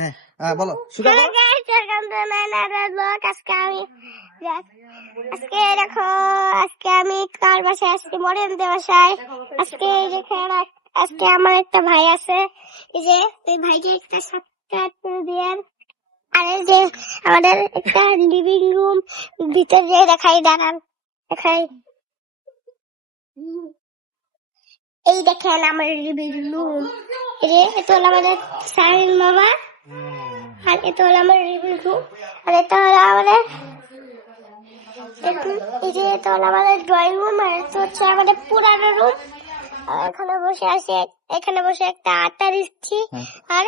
হ্যাঁ হ্যাঁ বলো. আজকে আমার- একটা ভাই আছে। যে এই ভাইকে একটা দিয়েন আর যে আমাদের একটা লিভিং রুম ভিতরে দেখাই, দাঁড়ান, দেখাই। এই দেখেন আমার লিভিং রুম এটা হলো আমাদের সারিন মামা আর এটা হলো আমার রিভিউ রুম আর এটা হলো আমাদের এই যে এটা হলো আমাদের ড্রয়িং রুম আর এটা হচ্ছে আমাদের পুরানো রুম এখানে বসে আছি এখানে বসে একটা আটা দিচ্ছি। আর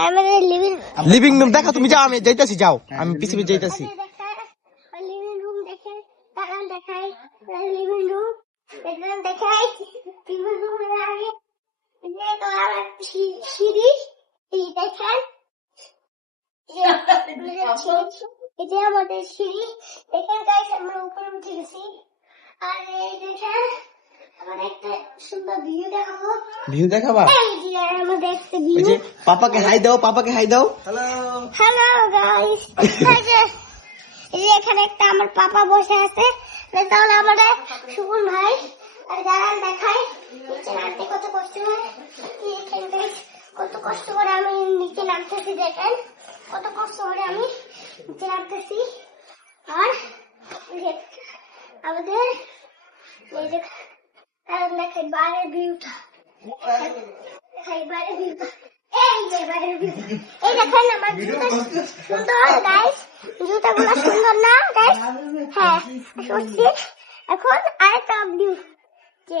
আমাদের লিভিং লিভিং রুম দেখো তুমি যাও আমি যাইতাছি যাও। আমি পিছিয়ে যাইতাছি। লিভিং রুম দেখে দেখাই লিভিং রুম দেখাই লিভিং রুমের আগে এই যে তো আমার সি- সিঁড়ি এই দেখেন এই আমাদের সিঁড়ি। এই আমাদের সিঁড়ি। দেখেন গাইস আমরা উপরে উঠে গেছি। আর এই দেখেন আমার একটা সুন্দর ভিউ দেখাবো। ভিউ দেখাবা? এই যে আমাদের একটা ওই ভিউ যে পাপাকে হাই দাও পাপাকে হাই দাও। হ্যালো হ্যালো গাইস এই যে এখানে একটা আমার পাপা বসে আছে। এটা হলো আমাদের সুগুন ভাই আর দেখাই। নিচে নামতে কত কষ্ট হয়। এই কত কষ্ট করে আমি নিচে নামতেছি দেখেন। কত কষ্ট করে আমি নিচে নামতেছি আর এই যে আমাদের এই যে দাঁড়ান দেখাই বাইরের ভিউটা দেখাই বাইরের ভিউটা এই যে বাইরের ভিউ এই দেখেন আমার জুতা সুন্দর গাইস জুতাগুলো সুন্দর না গাইস হ্যাঁ সত্যি এখন আরেকটা ভিউ যে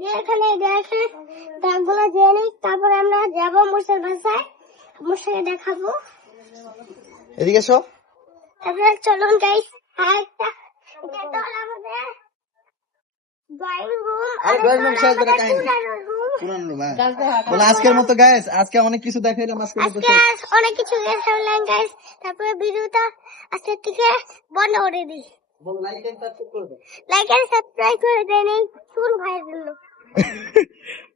যে এখানে দিয়ে নিই তারপরে আমরা যাব বাসায়। দেখাবো। এদিকে এসো। তারপরে চলুন গাইস আর একটা হলো আমাদের করে আজকের মতো গাইস আজকে অনেক কিছু দেখাইলাম আজকে আজ অনেক কিছু দেখালাম গাইস তারপরে ভিডিওটা আজকে থেকে বন্ধ করে দিই। বলো লাইক এন্ড সাবস্ক্রাইব করবে। লাইক আর সাবস্ক্রাইব করে দেন ভাইয়ের জন্য।